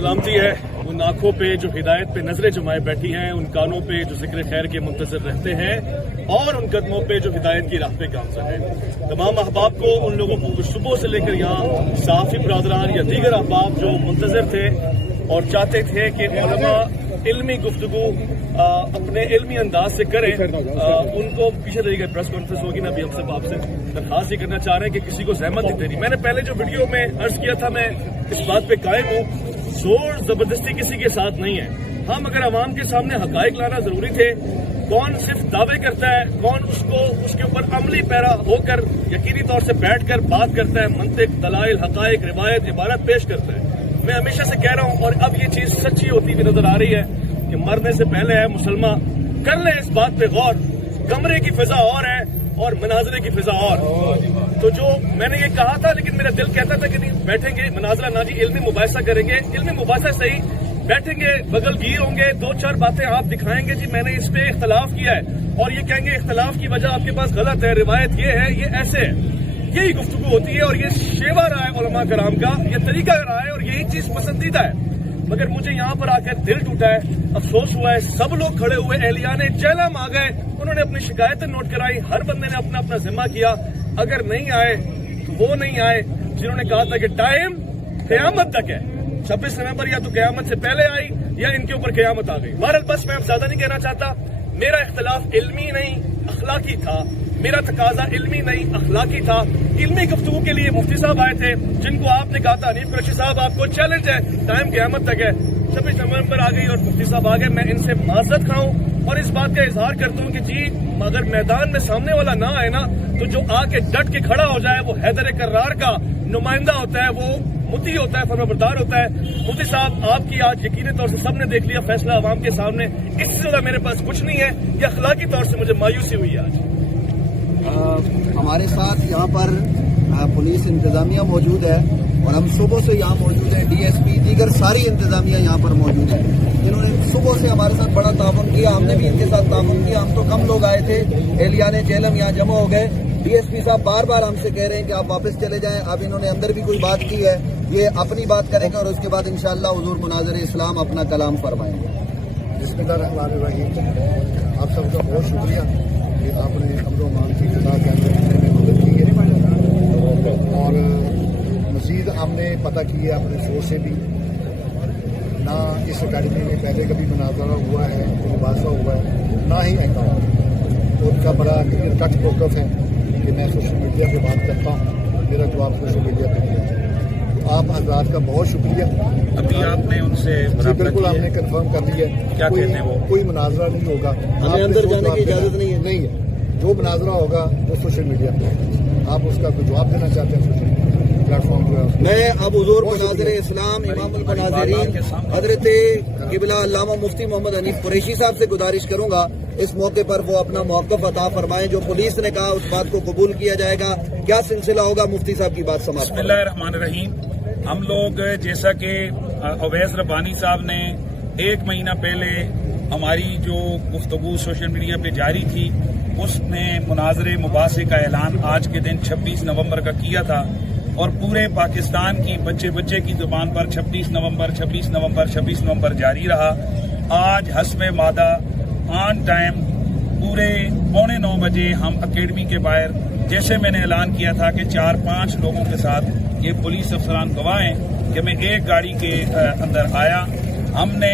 सलामती है उन आंखों पे जो हिदायत पे नजरें जमाए बैठी हैं, उन कानों पे जो जिक्र खैर के मुंतज़िर रहते हैं और उन कदमों पे जो हिदायत की राह पे गामज़न है। तमाम अहबाब को, उन लोगों को सुबह से लेकर यहाँ साफ़ी बरादरान या दीगर अहबाब जो मुंतज़िर थे और चाहते थे कि उलमा इल्मी गुफ्तगू अपने इल्मी अंदाज से करें, उनको पीछे तरीके प्रेस कॉन्फ्रेंस होगी ना, अभी हम सब आपसे दरखास्त ही करना चाह रहे हैं कि किसी को जहमत नहीं देनी। मैंने पहले जो वीडियो में अर्ज किया था, मैं इस बात पे कायम हूँ, जोर जबरदस्ती किसी के साथ नहीं है। हम अगर अवाम के सामने हकायक लाना जरूरी थे, कौन सिर्फ दावे करता है, कौन उसको उसके ऊपर अमली पैरा होकर यकीनी तौर से बैठ कर बात करता है, मंतिक, दलाइल, हकायक, रिवायत, इबारत पेश करता है। मैं हमेशा से कह रहा हूँ और अब ये चीज सच्ची होती हुई नजर आ रही है कि मरने से पहले है मुसलमान कर ले इस बात पे गौर, कमरे की फिजा और है और मनाजरे की फिजा और। तो जो मैंने ये कहा था, लेकिन मेरा दिल कहता था कि नहीं बैठेंगे मनाजरा ना जी, इल्मी मुबाहिसा करेंगे, इल्मी मुबाहिसा सही बैठेंगे, बगलगीर होंगे, दो चार बातें आप दिखाएंगे जी मैंने इस पे इख्तलाफ किया है और ये कहेंगे इख्तलाफ की वजह आपके पास गलत है, रिवायत ये है, ये ऐसे है। यही गुफ्तगू होती है और ये शेवा रहा है उलमा कराम का, ये तरीका रहा है और यही चीज पसंदीदा है। मगर मुझे यहाँ पर आकर दिल टूटा है, अफसोस हुआ है, सब लोग खड़े हुए, एहलियाने जहलम आ गए, उन्होंने अपनी शिकायतें नोट कराई, हर बंदे ने अपना अपना जिम्मा किया। अगर नहीं आए तो वो नहीं आए जिन्होंने कहा था कि टाइम क़यामत तक है, 26 नवंबर या तो क़यामत से पहले आई या इनके ऊपर क़यामत आ गई। बहरहाल बस मैं अब ज्यादा नहीं कहना चाहता, मेरा इख्तलाफ इल्मी नहीं अखलाकी था, मेरा तकाजा इल्मी नहीं अखलाकी था। इल्मी गुफ्तगू के लिए मुफ्ती साहब आए थे, जिनको आपने कहा था हनीफ कुरैशी साहब आपको चैलेंज है, टाइम क़यामत तक है। 26 नवंबर आ गई और मुफ्ती साहब आ गए। मैं इनसे माजरत खाऊं और इस बात का इजहार करता हूं कि जी अगर मैदान में सामने वाला ना आए ना, तो जो आके डट के खड़ा हो जाए वो हैदर कर्रार का नुमाइंदा होता है, वो मुती होता है, फरमाबरदार होता है। मुफ्ती साहब आपकी आज यकीनी तौर से सबने देख लिया फैसला अवाम के सामने, इससे ज्यादा मेरे पास कुछ नहीं है। ये अखलाकी तौर से मुझे मायूसी हुई है। आज हमारे साथ यहाँ पर पुलिस इंतजामिया मौजूद है और हम सुबह से यहाँ मौजूद है, DSP दीगर सारी इंतजामिया यहाँ पर मौजूद है, जिन्होंने सुबह से हमारे साथ बड़ा ताउन किया। हमने भी इनके साथ ताउन किया, हम तो कम लोग आए थे, एहलियाने जेलम यहाँ जमा हो गए। DSP साहब बार बार हमसे कह रहे हैं कि आप वापस चले जाएं। अब इन्होंने अंदर भी कोई बात की है, ये अपनी बात करेंगे और उसके बाद इंशाअल्लाह हुजूर मुनाज़िर इस्लाम अपना कलाम फरमाएंगे। आप सबका बहुत शुक्रिया कि आपने अमन की खुदा के अंदर में मदद की है और मजीद हमने पता किया अपने सोच से भी, ना इस अकेडमी में पहले कभी मुनाज़रा हुआ है, मुबाहिसा हुआ है, ना ही ऐसा तो उनका बड़ा क्लियर कट फोकस है कि मैं सोशल मीडिया पे बात करता हूँ, मेरा जवाब सोशल मीडिया पे दिया। तो आप हजरात का बहुत शुक्रिया। अभी आपने उनसे बिल्कुल हमने कंफर्म कर लिया, क्या कहते हैं वो? कोई मुनाजरा नहीं होगा, हमें अंदर जाने की इजाजत नहीं है। नहीं है, जो मुनाजरा होगा वो सोशल मीडिया पे, आप उसका कोई जवाब देना चाहते हैं सोशल प्लेटफॉर्म पर। मैं अब हुजूर मुनाज़िर इस्लाम इमामुल मुनाज़िरीन हज़रत क़िबला अल्लामा मुफ्ती मोहम्मद हनीफ कुरैशी साहब से गुजारिश करूंगा इस मौके पर वो अपना मौक़िफ़ अता फरमाएं। जो पुलिस ने कहा उस बात को कबूल किया जाएगा, क्या सिलसिला होगा, मुफ्ती साहब की बात समाप्त। बिस्मिल्लाहिर्रहमानिर्रहीम। हम लोग जैसा कि अवैस रब्बानी साहब ने 1 महीना पहले हमारी जो गुफ्तगू सोशल मीडिया पे जारी थी, उसने मुनाज़रे मुबासे का ऐलान आज के दिन 26 नवंबर का किया था और पूरे पाकिस्तान की बच्चे बच्चे की जुबान पर 26 नवंबर 26 नवंबर 26 नवंबर जारी रहा। आज हस्ब मादा ऑन टाइम पूरे 8:45 बजे हम अकेडमी के बाहर, जैसे मैंने ऐलान किया था कि 4-5 लोगों के साथ, ये पुलिस अफसरान गवाह हैं कि मैं एक गाड़ी के अंदर आया। हमने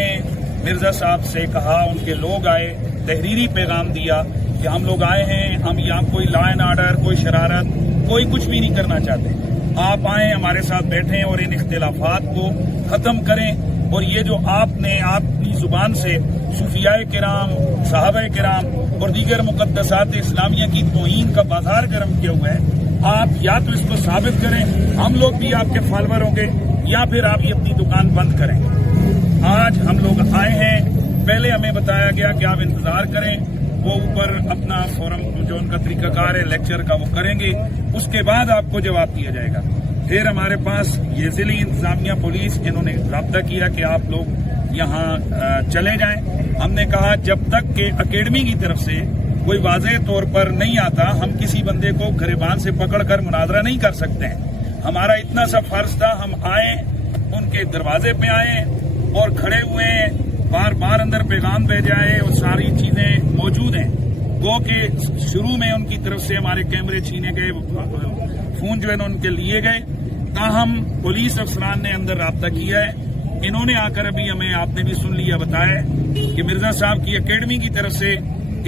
मिर्जा साहब से कहा, उनके लोग आए, तहरीरी पैगाम दिया कि हम लोग आए हैं, हम यहाँ कोई लॉ एंड ऑर्डर, कोई शरारत, कोई कुछ भी नहीं करना चाहते। आप आएँ, हमारे साथ बैठें और इन इख्तिलाफात को ख़त्म करें। और ये जो आपने अपनी जुबान से सूफियाए किराम, सहाबाए किराम और दीगर मुकद्दसात इस्लामिया की तौहीन का बाजार गर्म किया हुआ है, आप या तो इसको साबित करें, हम लोग भी आपके फॉलोअर होंगे, या फिर आप ये अपनी दुकान बंद करें। आज हम लोग आए हैं, पहले हमें बताया गया कि आप इंतजार करें, वो ऊपर अपना फोरम जो उनका तरीकाकार है लेक्चर का वो करेंगे, उसके बाद आपको जवाब दिया जाएगा। फिर हमारे पास ये जिली इंतजामिया पुलिस, इन्होंने राब्ता किया कि आप लोग यहाँ चले जाएं। हमने कहा जब तक के अकेडमी की तरफ से कोई वाज़ेह तौर पर नहीं आता, हम किसी बंदे को गिरबान से पकड़कर मुनाजरा नहीं कर सकते हैं। हमारा इतना सा फर्ज था, हम आए, उनके दरवाजे पे आए और खड़े हुए हैं, बार बार अंदर पैगाम भेजा है और सारी चीजें मौजूद हैं। गो के शुरू में उनकी तरफ से हमारे कैमरे छीने गए, फोन जो है ना उनके लिए गए, ताहम पुलिस अफसरान ने अंदर राब्ता किया है। इन्होंने आकर अभी हमें, आपने भी सुन लिया, बताया कि मिर्जा साहब की एकेडमी की तरफ से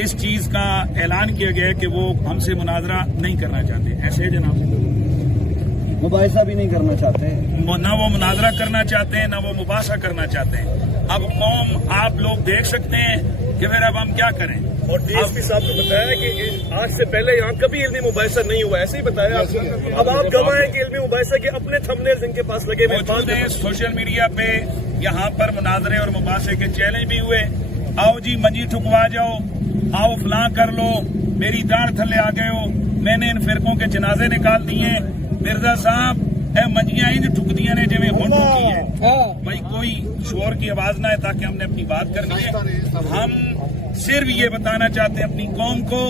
इस चीज का ऐलान किया गया है कि वो हमसे मुनाजरा नहीं करना चाहते। ऐसे है जनाब, मुबाहिसा भी नहीं करना चाहते, ना वो मुनाजरा करना चाहते हैं, ना वो मुबासा करना चाहते हैं। अब कौम, आप लोग देख सकते हैं कि फिर अब हम क्या करें। और डीएसपी साहब ने बताया कि आज से पहले यहाँ कभी इल्मी मुबाहिसा नहीं हुआ, ऐसे ही बताया। अब आप गवाह हैं कि इल्मी मुबाहिसा के अपने थंबनेल्स इनके पास लगे हुए मौजूद हैं। सोशल मीडिया पे यहाँ पर मुनाजरे और मुबासे के चैलेंज भी हुए। आओ जी मंजी ठुकवा जाओ, आओ फलां कर लो, मेरी दाढ़ थल्ले आ गए हो, मैंने इन फिरकों के जनाजे निकाल दिए। मिर्जा साहब ए मंजियां इंज ठुकदियां ने जिवें हुण ठुकी है। भाई कोई शोर की आवाज ना है, ताकि हमने अपनी बात करनी है। हम सिर्फ ये बताना चाहते हैं अपनी कौम को,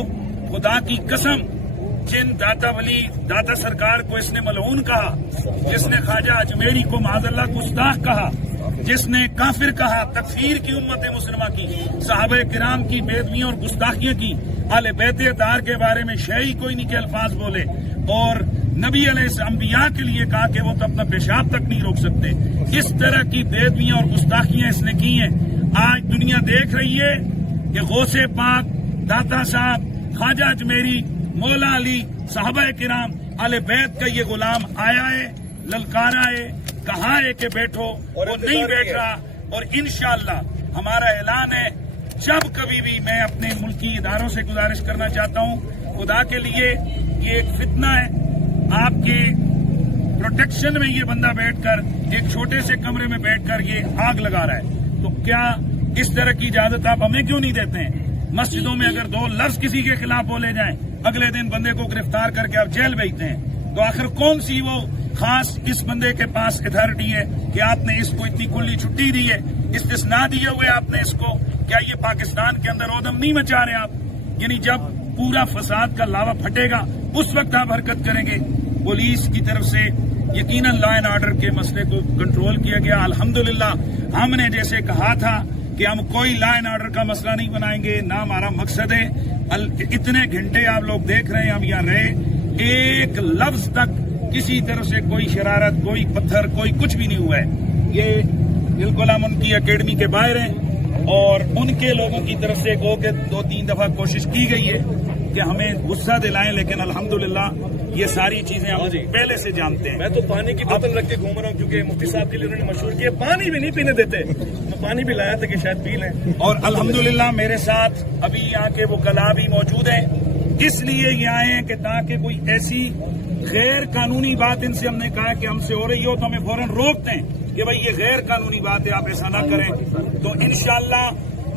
खुदा की कसम, जिन दाता वली, दाता सरकार को इसने मलऊन कहा, जिसने ख्वाजा अजमेरी को माज़अल्लाह गुस्ताख कहा, जिसने काफिर कहा, तकफीर की उम्मत मुस्लिमा की, सहाबे किराम की बेदबियां और गुस्ताखियां की, आले बैत अतार के बारे में शई कोई नहीं के अल्फाज बोले, और नबी अंबिया के लिए कहा कि वो तो अपना पेशाब तक नहीं रोक सकते। इस तरह की बेदबियां और गुस्ताखियां इसने की हैं। आज दुनिया देख रही है कि गौसे पाक, दाता साहब, ख्वाजा अजमेरी, मौला अली, सहाबा किराम, आले बैत का ये गुलाम आया है, ललकारा है, कहा है कि बैठो, और नहीं बैठ रहा। और इंशाअल्लाह हमारा ऐलान है, जब कभी भी, मैं अपने मुल्की इदारों से गुजारिश करना चाहता हूँ, खुदा के लिए ये एक फितना है, आपके प्रोटेक्शन में ये बंदा बैठकर, एक छोटे से कमरे में बैठकर ये आग लगा रहा है, तो क्या इस तरह की इजाजत आप हमें क्यों नहीं देते हैं? मस्जिदों में अगर 2 लफ्ज किसी के खिलाफ बोले जाएं, अगले दिन बंदे को गिरफ्तार करके आप जेल भेजते हैं, तो आखिर कौन सी वो खास इस बंदे के पास अथॉरिटी है कि आपने इसको इतनी खुली छुट्टी दी है, इस्तिस्ना दिए हुए आपने इसको? क्या ये पाकिस्तान के अंदर ओदम नहीं मचा रहे आप? यानी जब पूरा फसाद का लावा फटेगा उस वक्त आप हरकत करेंगे। पुलिस की तरफ से यकीनन लॉ एंड ऑर्डर के मसले को कंट्रोल किया गया। अल्हम्दुलिल्लाह हमने जैसे कहा था कि हम कोई लॉ एंड ऑर्डर का मसला नहीं बनाएंगे, ना हमारा मकसद है। इतने घंटे आप लोग देख रहे हैं हम यहाँ रहे, एक लफ्ज तक किसी तरफ से कोई शरारत, कोई पत्थर, कोई कुछ भी नहीं हुआ है। ये बिल्कुल हम उनकी एकेडमी के बाहर हैं और उनके लोगों की तरफ से गो के 2-3 दफा कोशिश की गई है कि हमें गुस्सा दिलाएं, लेकिन अल्हम्दुलिल्लाह ये सारी चीजें हम पहले से जानते हैं। मैं तो पानी की बोतल रख के घूम रहा हूँ, क्योंकि मुफ्ती साहब के लिए उन्होंने मशहूर किया, पानी भी नहीं पीने देते। मैं पानी भी लाया था कि शायद पी लें। और अल्हम्दुलिल्लाह मेरे साथ अभी यहाँ के वकला भी मौजूद हैं, इसलिए ये आए हैं कि ताकि कोई ऐसी गैर कानूनी बात इनसे हमने कहा कि हमसे हो रही हो तो हमें फौरन रोक दें कि भाई ये गैर कानूनी बात है, आप ऐसा ना करें। तो इंशाअल्लाह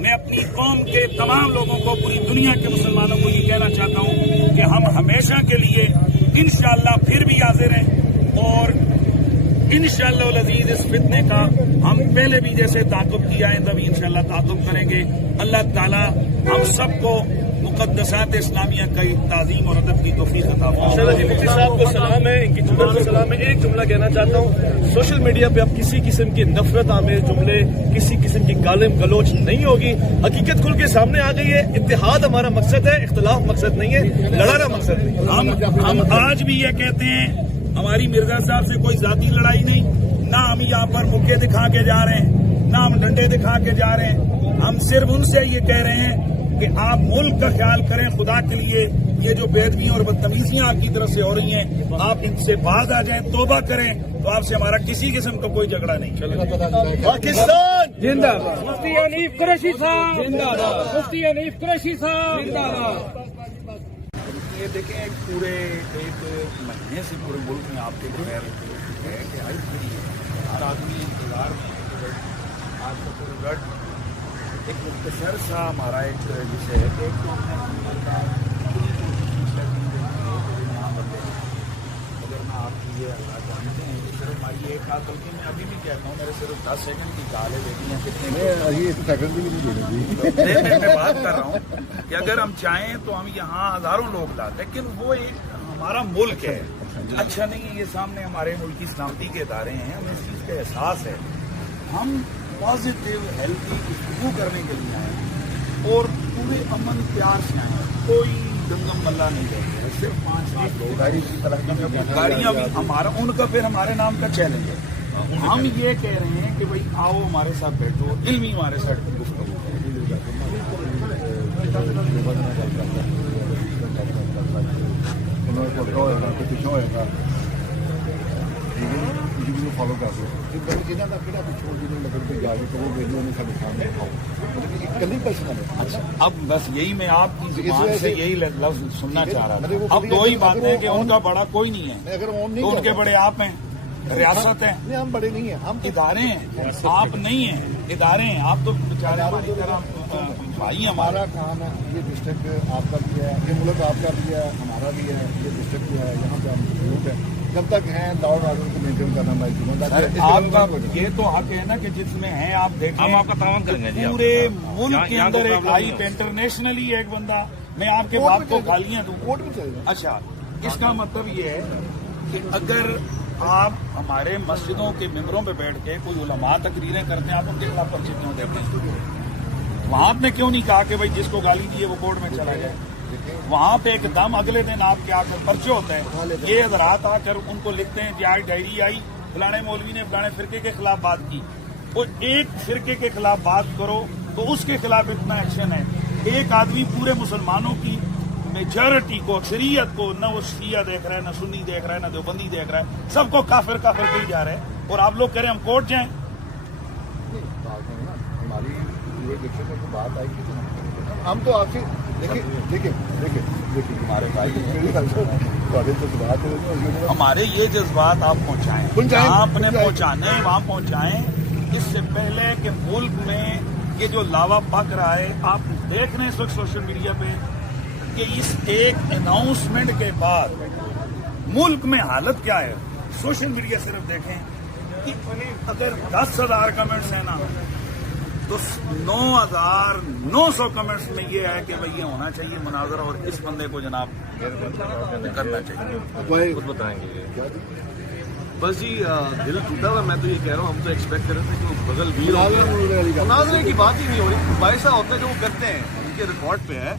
मैं अपनी कौम के तमाम लोगों को, पूरी दुनिया के मुसलमानों को ये कहना चाहता हूँ कि हम हमेशा के लिए इंशाअल्लाह फिर भी हाजिर हैं और इंशाअल्लाह अज़ीज़ इस फितने का हम पहले भी जैसे ताक़ुब किया है तभी इंशाअल्लाह ताक़ुब करेंगे। अल्लाह ताला हम सबको मुक़द्दसात इस्लामिया का ताज़ीम और अदब की तौफ़ीक़ अता फरमाए। जी मुफ्ती साहब को सलाम है, इनकी जुमले को सलाम है। एक जुमला कहना चाहता हूँ, सोशल मीडिया पे अब किसी किस्म की नफरत आमेज जुमले, किसी किस्म की गालिम गलोच नहीं होगी। हकीकत खुल के सामने आ गई है। इत्तेहाद हमारा मकसद है, इख्तिलाफ मकसद नहीं है, लड़ाना मकसद नहीं। हम आज भी ये कहते हैं, हमारी मिर्जा साहब से कोई जाती लड़ाई नहीं, ना हम यहाँ पर मुक्के दिखा के जा रहे हैं, ना हम डंडे दिखा के जा रहे हैं। हम सिर्फ उनसे ये कह रहे हैं कि आप मुल्क का ख्याल करें, खुदा के लिए ये जो बेदबियां और बदतमीजियां आपकी तरफ से हो रही हैं, आप इनसे बाज आ जाएं, तौबा करें, तो आपसे हमारा किसी किस्म का कोई झगड़ा नहीं। पाकिस्तान जिंदाबाद। मुफ्ती हनीफ कुरैशी साहब जिंदाबाद। मुफ्ती हनीफ कुरैशी साहब जिंदाबाद। ये देखें, पूरे एक महीने से पूरे मुल्क में आपके बगैर है कि आई खड़ी है, हर आदमी इंतजार में। आज का पूरा गढ़ एक मुख्तसर सा हमारा एक विषय है कि एक तो अगर मैं आपकी ये अल्लाह जानते हैं कि सिर्फ हमारी एक हाथ, बल्कि मैं अभी भी कहता हूँ मेरे सिर्फ 10 सेकंड की गाले देती हैं कितने मैं बात कर रहा हूँ कि अगर हम चाहें तो हम यहाँ हजारों लोग लाते, लेकिन वो एक हमारा मुल्क है, अच्छा नहीं है। ये सामने हमारे मुल्की सलामती के इदारे हैं, हमें इस चीज़ का एहसास है। हम पॉजिटिव हेल्थी गुफ्तगू करने के लिए आए हैं और पूरे अमन प्यार से आए हैं, कोई दंगम मल्ला नहीं है। सिर्फ 5 लोग गाड़ियाँ भी हमारा, उनका फिर हमारे नाम का चैलेंज है। हम ये कह रहे हैं कि भाई आओ हमारे साथ बैठो, इल्मी हमारे साथ गुफ्तगू ਫੋਲੋ ਕਰ ਦਿਓ। ਜਿਹਨਾਂ ਦਾ ਕਿਹੜਾ ਪਿੱਛੋਂ ਜਿਹਨੂੰ ਲੱਗਣ ਤੇ ਜਾ ਕੇ ਉਹ ਵੀਡੀਓ ਨੇ ਸਾਡੇ ਸਾਹਮਣੇ ਆਓ, ਮਤਲਬ ਕਿ ਇਕੱਲੀ ਪਰਸਨ है। अच्छा, अब बस यही मैं आपकी जुबान से यही लफ्ज सुनना चाह रहा था। अब दो ही बातें हैं कि उनका बड़ा कोई नहीं है, अगर ऑन तो नहीं उनके बड़े आप हैं, रियासत है, नहीं, हम बड़े नहीं हैं, हम इदारे हैं, आप नहीं हैं, इदारे हैं। आप तो बेचारे हमारी तरह भाई हमारा काम है। ये डिस्ट्रिक्ट आपका भी है, ये मुल्क आपका भी है, हमारा भी है। ये डिस्ट्रिक्ट जो है यहाँ पे हम लोग हैं, जब तक हैं लॉ एंड ऑर्डर को मेंटेन करना हमारी जिम्मेदारी है। आपका ये तो हक है ना कि जिसमें हैं आप देखें, हम आपका तावन करेंगे जी। पूरे मुल्क के अंदर एक हाइप, इंटरनेशनली एक बंदा, मैं आपके बाप को गालियां दूं, कोर्ट में चलेगा। अच्छा, इसका मतलब ये है कि अगर आप हमारे मस्जिदों के मेंबरों पे बैठ के कोई उलमा तकरीरें करते हैं, आप उनके खिलाफ पर्चे क्यों देते हैं? वहां आपने क्यों नहीं कहा कि भाई जिसको गाली दी है वो कोर्ट में चला जाए? वहां पे एकदम अगले दिन आपके आकर पर्चे होते हैं, ये हजरात आकर उनको लिखते हैं कि आज डायरी आई, फलाने मौलवी ने फलाने फिरके के खिलाफ बात की। और एक फिरके के खिलाफ बात करो तो उसके खिलाफ इतना एक्शन है। एक आदमी पूरे मुसलमानों की मेजॉरिटी को, अक्सरियत को, न वो शिया देख रहा है, न सुन्नी देख रहा है, न देवबंदी देख रहा है, सबको काफिर काफिर कही जा रहा है। और आप लोग कह रहे हैं हम कोर्ट जाएं। हमारी जुरिडिक्शन में तो बात आई कि हम तो आपसे देखिए हमारे भाई हमारे ये जज्बात आप पहुंचाएं, जहाँ आपने पहुंचाने वहाँ पहुंचाएं। इससे पहले कि मुल्क में ये जो लावा पक रहा है, आप देख रहे हैं इस वक्त सोशल मीडिया पे कि इस एक अनाउंसमेंट के बाद मुल्क में हालत क्या है। सोशल मीडिया सिर्फ देखें कि अगर 10,000 कमेंट्स हैं ना, तो 9,900 कमेंट्स में ये है कि भाई ये होना चाहिए मुनाजरा और इस बंदे को जनाब करना चाहिए। खुद बताएंगे बस जी, दिल टूटा हुआ। मैं तो ये कह रहा हूँ, हम तो एक्सपेक्ट कर रहे थे कि वो बगल भी मुनाजरे की बात ही नहीं हो रही। बाइसा होता है जो वो करते हैं, उनके रिकॉर्ड पे है,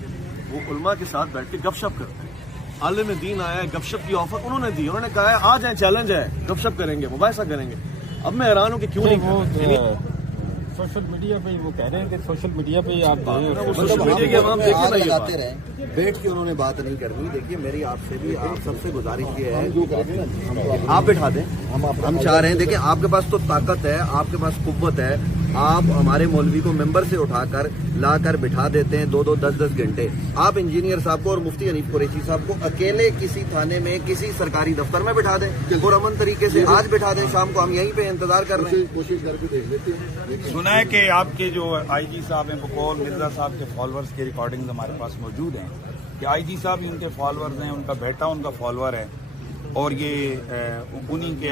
वो उलमा के साथ बैठ के गपशप करते हैं। आलिम दीन आया है, गपशप की ऑफर उन्होंने दी, उन्होंने कहा है आ जाए, चैलेंज है, गपशप करेंगे, मुबाइसा करेंगे। अब मैं हैरान हूँ कि क्यों नहीं सोशल मीडिया पे वो कह रहे हैं कि सोशल मीडिया पे आप सोशल मीडिया की हम लगाते रहे, बैठ के उन्होंने बात नहीं करनी। देखिए मेरी आपसे भी, आप सबसे गुजारिश ये है, आप बिठा दें। हम चाह रहे हैं, देखिए आपके पास तो ताकत है, आपके पास कुव्वत है, आप हमारे मौलवी को मेंबर से उठाकर लाकर बिठा देते हैं 2-2, 10-10 घंटे। आप इंजीनियर साहब को और मुफ्ती हनीफ कुरैशी साहब को अकेले किसी थाने में, किसी सरकारी दफ्तर में बिठा दें और अमन तरीके से आज बिठा दें, शाम को हम यहीं पे इंतजार कर रहे हैं। कोशिश करके देख लेते हैं। सुना है कि आपके जो आईजी साहब हैं, बकौल मिर्जा साहब के फॉलोअर्स की रिकॉर्डिंग हमारे पास मौजूद हैं कि आईजी साहब ही उनके फॉलोअर्स हैं, उनका बेटा उनका फॉलोअर है और ये उन्हीं के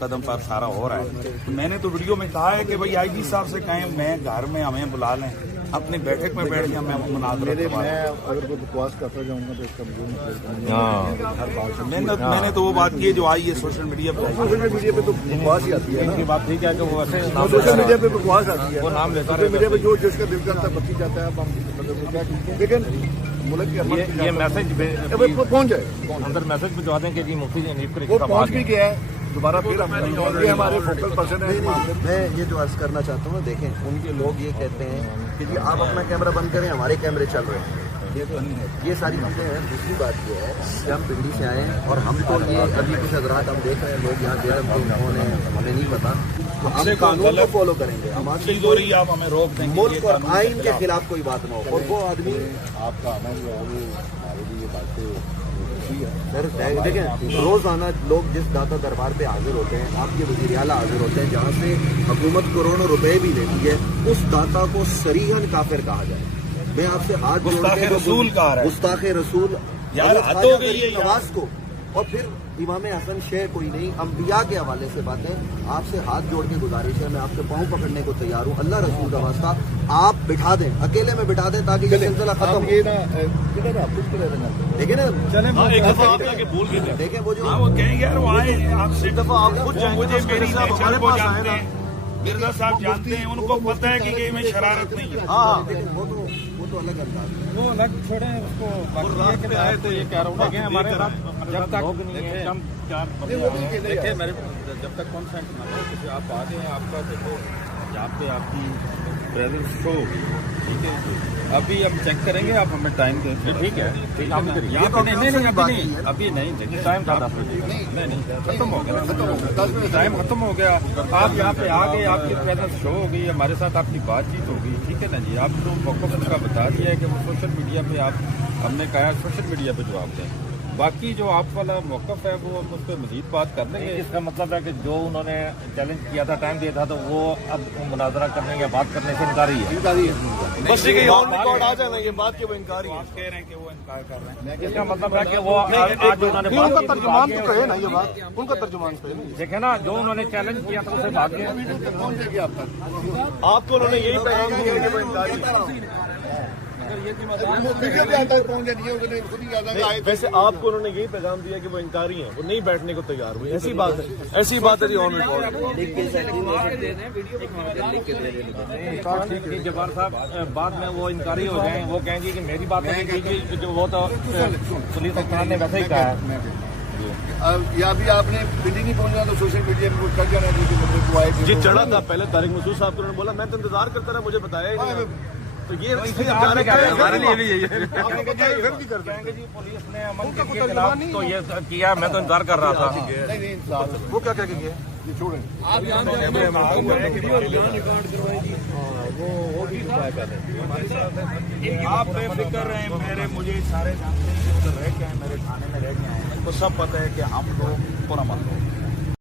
कदम पर सारा हो रहा है। तो मैंने तो वीडियो में कहा है कि भाई आईजी साहब से कहें मैं घर में हमें बुला लें, अपनी बैठक में बैठ गया, मैं मुनाज़रा करवा मैं अगर कोई बकवास करता जाऊंगा तो इसका मुझे मैंने तो वो बात की है जो आई है सोशल मीडिया पर। सोशल मीडिया पे तो बकवास ही आती है ना। बात ठीक है कि वो ऐसे सोशल मीडिया पे बकवास आती है, वो नाम लेता सोशल मीडिया पे जो जिसका दिल करता है बत्ती जाता है। अब हम लेकिन मुल्क के ये मैसेज पहुंच जाए, अंदर मैसेज भिजवा दें कि जी मुफ्ती हनीफ कुरैशी वो साहब पहुंच भी गया है। दोबारा फिर ये हमारे फोकल पर्सन है। मैं ये जो अर्ज करना चाहता हूँ, देखें उनके लोग ये कहते हैं कि जी आप अपना कैमरा बंद करें, हमारे कैमरे चल रहे हैं। ये सारी चीज़ें हैं। दूसरी बात ये है कि हम पिंडी से आए हैं और हम तो ये अभी कुछ हजरात हम देख रहे हैं, लोग यहाँ कौन है हमें नहीं पता, तो हम कानून को फॉलो करेंगे। आप हमें रोक देंगे, मुल्क और आइन के खिलाफ कोई बात न हो। और वो आदमी आपका आना जो है वो हमारे लिए बातें सर देखें, रोजाना लोग जिस दाता दरबार पे हाजिर होते हैं, आपके वज़ीर आला हाजिर होते हैं, जहाँ से हुकूमत करोड़ों रुपए भी देती है, उस दाता को सरीहन काफिर कहा जाए। मैं आपसे हाथ जोड़ के रसूल कहा है, गुस्ताखे रसूल यार हद हो गई है। नवाज को اور پھر امام حسن شے کوئی نہیں، انبیاء کے حوالے سے باتیں. آپ سے ہاتھ جوڑ کے گزارش ہے، میں آپ کے پاؤں پکڑنے کو تیار ہوں، اللہ رسول کا واسطہ آپ بٹھا دیں، اکیلے میں بٹھا دیں تاکہ یہ سلسلہ ختم ہو. یہ نا کدھر آپ کچھ کرے دینا دیکھیں نا، ہاں ایک دفعہ آپ جا کے بول کے جائیں. دیکھیں وہ جو ہاں وہ کہیں یار وہ آئے آپ سے ایک دفعہ آپ خود جائیں گے، مجھے میری صاحب نیچر ہمارے کو پاس آئے جانتے نا. ہیں، مرزا صاحب جانتے ہیں، ان کو پتہ ہے کہ یہ میں شرارت نہیں ہے. ہاں وہ تو الگ انداز ہے. وہ الگ چھوڑیں اس کو، اور رات پہ آئے تھے، یہ کہہ رہا ہوں کہ ہمارے ساتھ جب تک دیکھیں میرے جب تک کانسنٹ نہ ہو، کیونکہ آپ آ گئے ہیں، آپ کا دیکھو یہاں پہ آپ کی پریزنس شو ہوگی، ٹھیک ہے. ابھی ہم چیک کریں گے، آپ ہمیں ٹائم دیں. ٹھیک ہے یہاں پہ نہیں ابھی نہیں دیکھیں ٹائم تھا 10 بجے. نہیں ختم ہو گیا، ٹائم ختم ہو گیا. آپ یہاں پہ آ گئے، آپ کی پریزنس شو ہو گئی، ہمارے ساتھ آپ کی بات چیت ہو گئی، ٹھیک ہے نا جی. آپ کو موقف کا بتا دیا ہے کہ وہ سوشل میڈیا پہ آپ، ہم نے کہا سوشل میڈیا پہ جواب دیں. باقی جو آپ والا موقف ہے وہ ہم اس پہ مزید بات کر لیں گے. اس کا مطلب ہے کہ جو انہوں نے چیلنج کیا تھا، ٹائم دیا تھا، تو وہ اب مناظرہ کرنے یا بات کرنے سے انکاری ہے. بس ٹھیک ہے، آن ریکارڈ آ جائے نا یہ بات کہ وہ انکاری ہے. آپ کہہ رہے ہیں کہ وہ انکار کر رہے ہیں. اس کا مطلب ہے کہ وہ آج انہوں نے ان کا ترجمان تو کہے نا، یہ بات ان کا ترجمان کہے نا. دیکھے نا، جو انہوں نے چیلنج کیا تھا اسے بھاگ گئے. پہنچے گی آپ تک. آپ کو انہوں نے یہی پیغام دیا کہ وہ انکاری ہے. ویڈیو بھی آتا ہے پہنچے نہیں ہے، انہوں نے خود ہی آتا ہے. ویسے آپ کو انہوں نے یہی پیغام دیا کہ وہ انکاری ہیں، وہ نہیں بیٹھنے کو تیار ہوئے. ایسی بات ہے، ایسی بات ہے جی آن ریکارڈ. جبار صاحب بعد میں وہ انکاری ہو جائیں، وہ کہیں گے کہ میری بات نہیں کیجیے، جو وہ تو پولیس افسر نے ویسے ہی کہا ہے. یا ابھی آپ نے دلی نہیں پہنچنا تو سوشل میڈیا پہ کچھ کر جانا ہے وہ آئے جی چڑھا تھا پہلے طارق مسعود صاحب کو، انہوں نے بولا میں تو انتظار کرتا رہا، مجھے بتایا ہی نہیں. تو یہ ہمارے لیے بھی یہی ہے. کہیں گے جی پولیس نے امن کے خلاف تو یہ کیا، میں تو انتظار کر رہا تھا. وہ کیا کہہ کے گئے یہ چھوڑیں. آپ بے فکر رہیں، مجھے سارے جانتے ہیں کہ ادھر رہ کے ہیں، میرے تھانے میں رہ کے ہیں، ان کو سب پتہ ہے کہ ہم لوگ پورا مت لوگ